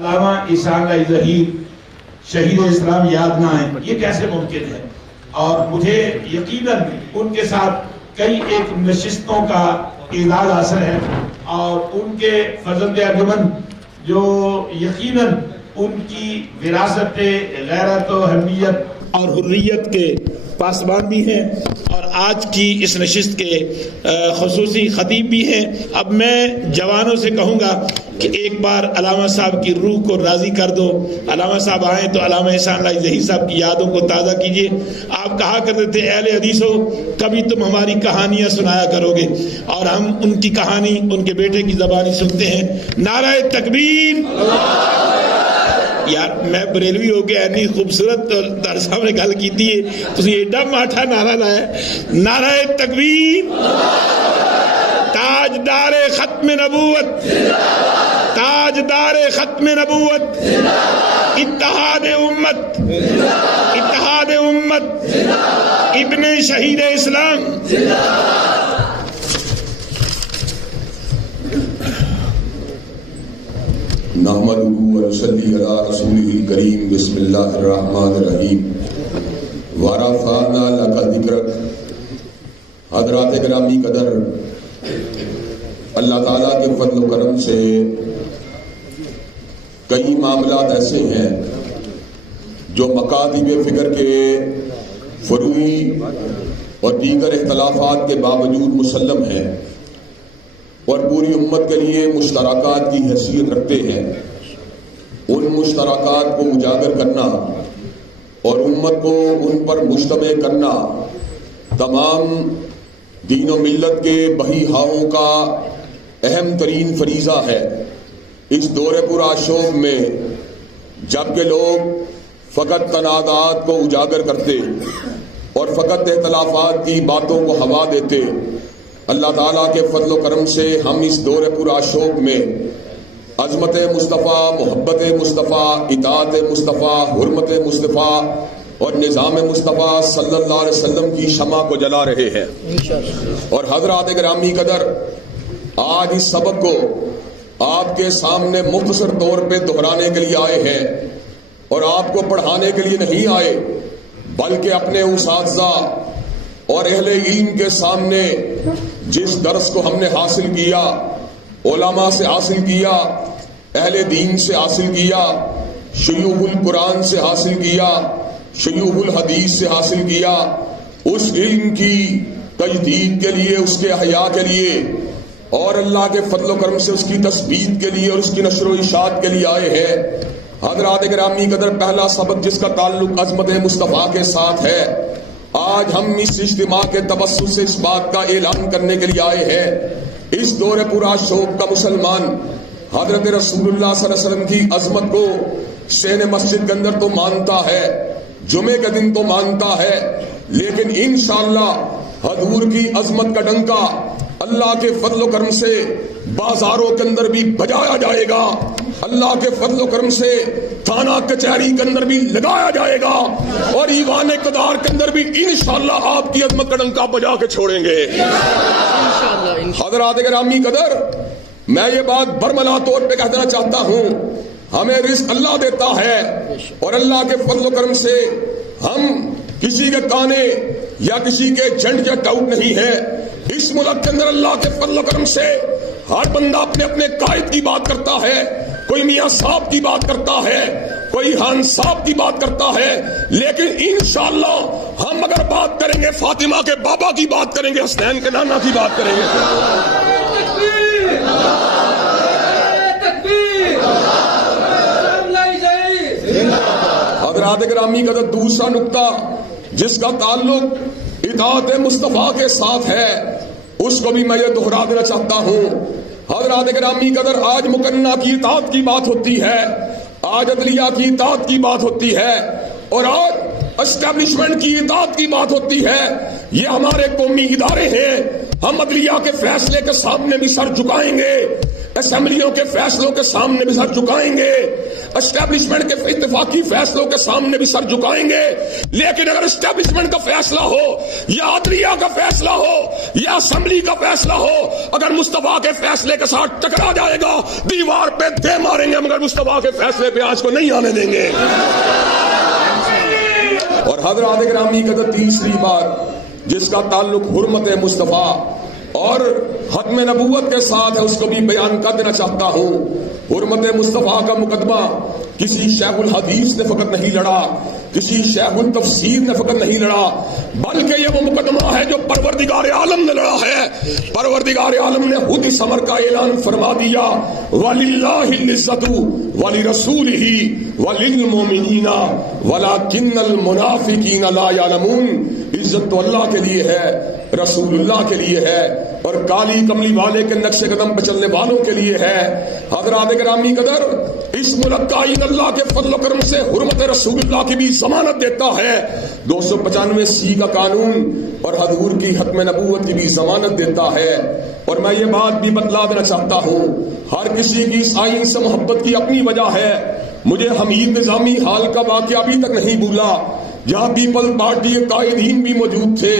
علامہ احسان اللہ ظہیر شہید اسلام یاد نہ آئیں، یہ کیسے ممکن ہے؟ اور مجھے یقیناً ان کے ساتھ کئی ایک نشستوں کا اعزاز حاصل ہے، اور ان کے فرزند ارجمند جو یقیناً ان کی وراثت غیرت و حمیت اور حریت کے پاسبان بھی ہیں، اور آج کی اس نشست کے خصوصی خطیب بھی ہیں۔ اب میں جوانوں سے کہوں گا کہ ایک بار علامہ صاحب کی روح کو راضی کر دو۔ علامہ صاحب آئیں تو علامہ احسان اللہ ظہیر صاحب کی یادوں کو تازہ کیجئے۔ آپ کہا کرتے تھے اہل حدیث ہو کبھی تم ہماری کہانیاں سنایا کرو گے، اور ہم ان کی کہانی ان کے بیٹے کی زبانی سنتے ہیں۔ نعرہ تکبیر! یار میں بریلوی ہو کے اتنی خوبصورت در سامنے گل کیتی ہے، تسی ایڈا ماٹھا نعرہ لایا۔ نعرہ تکبیر! تاجدار ختم نبوت، تاجدار ختم نبوت، اتحاد امت، اتحاد امت، ابن شہید اسلام۔ نحمدہ ونصلی علی رسولہ الکریم۔ بسم اللہ الرحمن الرحیم۔ ورفعنا لک ذکرک۔ حضرات گرامی قدر، اللہ تعالیٰ کے فضل و کرم سے کئی معاملات ایسے ہیں جو مکاتب فکر کے فروعی اور دیگر اختلافات کے باوجود مسلم ہیں اور پوری امت کے لیے مشترکات کی حیثیت رکھتے ہیں۔ ان مشترکات کو اجاگر کرنا اور امت کو ان پر مجتمع کرنا تمام دین و ملت کے بہی ہاؤں کا اہم ترین فریضہ ہے۔ اس دور پر آشوب میں جبکہ لوگ فقط تنازعات کو اجاگر کرتے اور فقط اختلافات کی باتوں کو ہوا دیتے، اللہ تعالیٰ کے فضل و کرم سے ہم اس دور پر آشوب میں عظمت مصطفیٰ، محبت مصطفیٰ، اطاعت مصطفیٰ، حرمت مصطفیٰ اور نظام مصطفیٰ صلی اللہ علیہ وسلم کی شمع کو جلا رہے ہیں۔ اور حضرات گرامی قدر، آج اس سبق کو آپ کے سامنے مختصر طور پہ دہرانے کے لیے آئے ہیں، اور آپ کو پڑھانے کے لیے نہیں آئے بلکہ اپنے اساتذہ اور اہل علم کے سامنے جس درس کو ہم نے حاصل کیا، علماء سے حاصل کیا، اہل دین سے حاصل کیا، شیوخ القرآن سے حاصل کیا، شیوخ الحدیث سے حاصل کیا، اس علم کی تجدید کے لیے، اس کے احیاء کے لیے اور اللہ کے فضل و کرم سے اس کی تثبیت کے لیے اور اس کی نشر و اشاعت کے لیے آئے ہیں۔ حضرات گرامی قدر، پہلا سبق جس کا تعلق عظمت مصطفیٰ کے ساتھ ہے، آج ہم اس اجتماع کے توسط سے اس بات کا اعلان کرنے کے لیے آئے ہیں۔ اس دور پورا شوق کا مسلمان حضرت رسول اللہ صلی اللہ علیہ وسلم کی عظمت کو شین مسجد کے اندر تو مانتا ہے، جمعے کے دن تو مانتا ہے، لیکن انشاءاللہ حضور کی عظمت کا ڈنکا اللہ کے فضل و کرم سے بازاروں کے اندر بھی بجایا جائے گا، اللہ کے فضل و کرم سے تھانہ کچہری کے اندر بھی لگایا جائے گا، اور ایوان اقتدار کے اندر بھی انشاءاللہ آپ کی عظمت کا ڈنکا بجا کے چھوڑیں گے۔ حضرات گرامی قدر، میں یہ بات برملا طور پہ کہنا چاہتا ہوں، ہمیں رزق اللہ دیتا ہے، اور اللہ کے فضل و کرم سے ہم کسی کے کانے یا کسی کے جھنڈ کے ٹاؤٹ نہیں ہے۔ اس ملک کے اندر اللہ کے فضل و کرم سے ہر بندہ اپنے اپنے قائد کی بات کرتا ہے، کوئی میاں صاحب کی بات کرتا ہے، کوئی خان صاحب کی بات کرتا ہے، لیکن انشاءاللہ ہم اگر بات کریں گے فاطمہ کے بابا کی بات کریں گے، حسنین کے نانا کی بات کریں گے۔ حضرات گرامی کا دوسرا نقطہ جس کا تعلق اطاعت مصطفیٰ کے ساتھ ہے، اس کو بھی میں یہ دہرا دینا چاہتا ہوں۔ حضرات گرامی قدر، آج مقننہ کی اطاعت کی بات ہوتی ہے، آج عدلیہ کی اطاعت کی بات ہوتی ہے، اور آج اسٹیبلشمنٹ کی اطاعت کی بات ہوتی ہے۔ یہ ہمارے قومی ادارے ہیں، ہم عدلیہ کے فیصلے کے سامنے بھی سر جھکائیں گے، اسمبلیوں کے فیصلوں کے سامنے بھی سر جھکائیں گے، اسٹیبلشمنٹ کے اتفاقی فیصلوں کے سامنے بھی سر جھکائیں گے، لیکن اگر اسٹیبلشمنٹ کا فیصلہ ہو یا عدلیہ کا فیصلہ ہو یا اسمبلی کا فیصلہ ہو، اگر مصطفیٰ کے فیصلے کے ساتھ ٹکرا جائے گا دیوار پہ دے ماریں گے، مگر مصطفیٰ کے فیصلے پہ آج کو نہیں آنے دیں گے۔ اور حضرات گرامی کا تیسری بات جس کا تعلق حرمت مصطفیٰ اور ختم نبوت کے ساتھ ہے، اس کو بھی بیان کر دینا چاہتا ہوں۔ حرمت مصطفیٰ کا مقدمہ کسی شیخ الحدیث نے فقط نہیں لڑا، کسی شیخ التفسیر نے فقط نہیں لڑا، بلکہ یہ وہ مقدمہ ہے جو پروردگار عالم نے لڑا ہے۔ پروردگار عالم نے خود اس امر کا اعلان فرما دیا، وَلِلَّهِ الْعِزَّةُ وَلِرَسُولِهِ وَلِلْمُؤْمِنِينَ وَلَكِنَّ الْمُنَافِقِينَ لَا يَعْلَمُونَ۔ عزت تو اللہ کے لیے ہے، رسول اللہ کے لیے ہے، اور کالی کملی والے کے نقش قدم پہ چلنے والوں کے لیے ہے۔ حضرات گرامی قدر، اس ملک کا آئین اللہ کے فضل و کرم سے حرمت رسول اللہ کی بھی ضمانت دیتا ہے، 295 کا قانون اور حضور کی ختم نبوت کی بھی ضمانت دیتا ہے۔ اور میں یہ بات بھی بتلا دینا چاہتا ہوں، ہر کسی کی اس آئین سے محبت کی اپنی وجہ ہے۔ مجھے حمید نظامی حال کا واقعہ ابھی تک نہیں بھولا، جہاں پیپل پارٹی کے قائدین بھی موجود تھے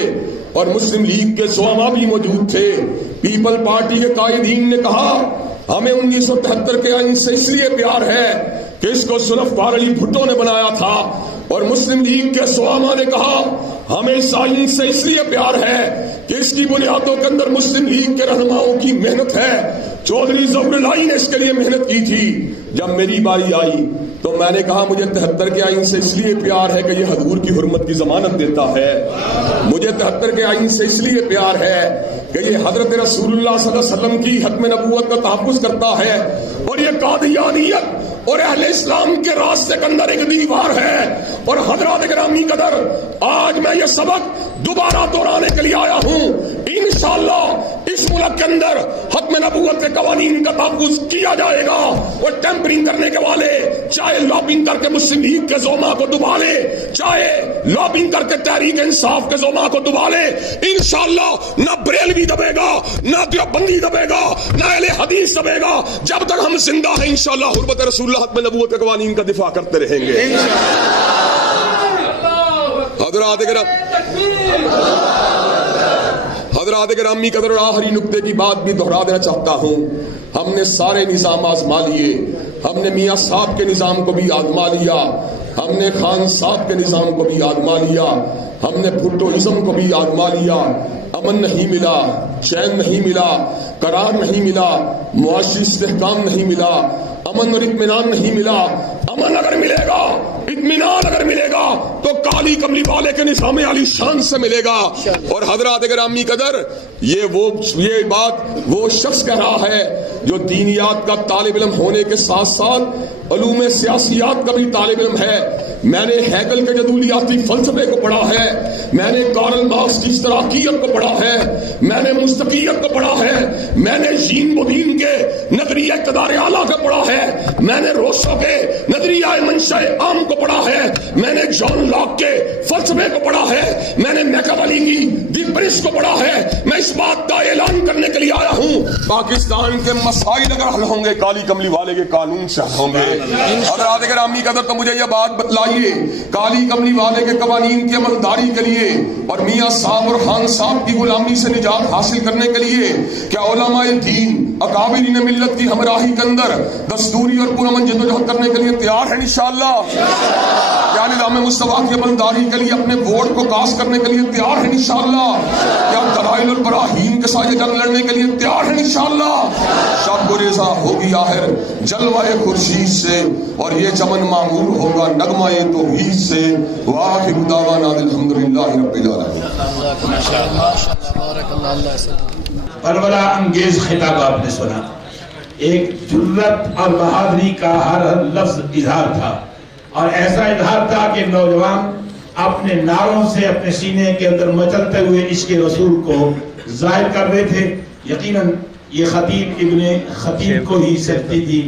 اور مسلم لیگ کے زعماء بھی موجود تھے۔ پیپل پارٹی کے قائدین نے کہا ہمیں 1973 کے آئین سے اس لیے پیار ہے کہ اس کو ذوالفقار علی بھٹو نے بنایا تھا، اور مسلم لیگ کے زعماء نے کہا ہمیں اس آئین سے اس لیے پیار ہے کہ اس کی بنیادوں کے اندر مسلم لیگ کے رہنماؤں کی محنت ہے۔ چودھری ظفر الہی نے اس کے لیے محنت کی تھی۔ جب میری باری آئی تو میں نے کہا مجھے 73 کے آئین سے اس لیے پیار ہے کہ یہ حضور کی حرمت کی ضمانت دیتا ہے، مجھے 73 کے آئین سے اس لیے پیار ہے کہ یہ حضرت رسول اللہ صلی اللہ علیہ وسلم کی ختم نبوت کا تحفظ کرتا ہے، اور یہ قادیانیت اور اہل اسلام کے راستے کے اندر ایک دیوار ہے۔ اور حضرات گرامی قدر، آج میں یہ سبق دوبارہ دہرانے کے لیے آیا ہوں، انشاءاللہ اس ملک کے اندر ختم نبوت کے قوانین کا تحفظ کیا جائے گا، اور ٹیمپرنگ کرنے کے والے چاہے لابنگ کر کے مسلم لیگ کے زعماء کو دبا لے، چاہے لابنگ کر کے تحریک انصاف کے زعماء کو دبا لے، انشاءاللہ نہ بریلوی دبے گا، نہ دیوبندی دبے گا، نہ اہل حدیث دبے گا۔ جب تک ہم زندہ ہیں انشاءاللہ حرمت رسول اللہ ختم نبوت کے قوانین کا دفاع کرتے رہیں گے۔ حضرات گرامی قدر، اور آخری نقطے کی بات بھی دہرا دینا چاہتا ہوں، ہم نے سارے نظام آزما لیے، ہم نے میاں صاحب کے نظام کو بھی آزما لیا، ہم نے خان صاحب کے نظام کو بھی آزما لیا، ہم نے بھٹوازم کو بھی آزما لیا، امن نہیں ملا، چین نہیں ملا، قرار نہیں ملا، معاشی استحکام نہیں ملا، امن اور اطمینان نہیں ملا۔ امن اگر ملے گا، اطمینان اگر ملے گا تو کالی کملی والے کے نظام علی شان سے ملے گا۔ اور حضرات گرامی قدر، یہ بات وہ شخص کہہ رہا ہے جو دینیات کا طالب علم ہونے کے ساتھ ساتھ علوم سیاسیات کا بھی طالب علم ہے۔ میں نے ہیگل کے جدولیاتی فلسفے کو پڑھا ہے، میں نے کارل مارکس کی اشتراکیت کو پڑھا ہے، میں نے مستقیت کو پڑھا ہے، میں نے جین بودین کے نظریہ اقتدار اعلیٰ کو پڑھا ہے، میں نے روسو کے نظریہ منشاء عام کو پڑھا ہے، میں نے جان لاک کے فلسفے کو پڑھا ہے، میں نے میکاویلی کی دی پرنس کو پڑھا ہے۔ میں اس بات کا اعلان کرنے کے لیے آیا ہوں، پاکستان کے مسائل اگر حل ہوں گے کالی کملی والے کے قانون سے حل ہوں گے۔ حضرات گرامی قدر، تو مجھے یہ بات بتلائیے، کالی کملی والے کے قوانین کی عملداری کے لیے اور میاں صاحب اور خان صاحب کی غلامی سے نجات حاصل کرنے کے لیے کیا علماء دین اکابرین ملت کی ہمراہی کے اندر دستوری اور پرامن جدوجہد کرنے کے لیے تیار ہیں انشاءاللہ؟ کیا نظام مصطفیٰ کی عملداری کے لیے اپنے ووٹ کو کاسٹ کرنے کے لیے تیار ہیں انشاءاللہ؟ کیا دلائل اور براہین کے ساتھ جنگ لڑنے کے لیے تیار ہیں انشاءاللہ؟ شب گریزہ ہوگی آخر جلوہ خورشید سے، اور یہ چمن معمور ہوگا نغمہ توحید سے۔ وآخر دعوانا الحمدللہ رب العالمین۔ کربلا انگیز خطاب آپ نے سنا، ایک جرت اور بہادری کا ہر لفظ اظہار تھا، اور ایسا اظہار تھا کہ نوجوان اپنے نعروں سے اپنے سینے کے اندر مچلتے ہوئے عشق رسول کو ظاہر کر رہے تھے۔ یقیناً یہ خطیب ابن خطیب کو ہی سکتی تھی۔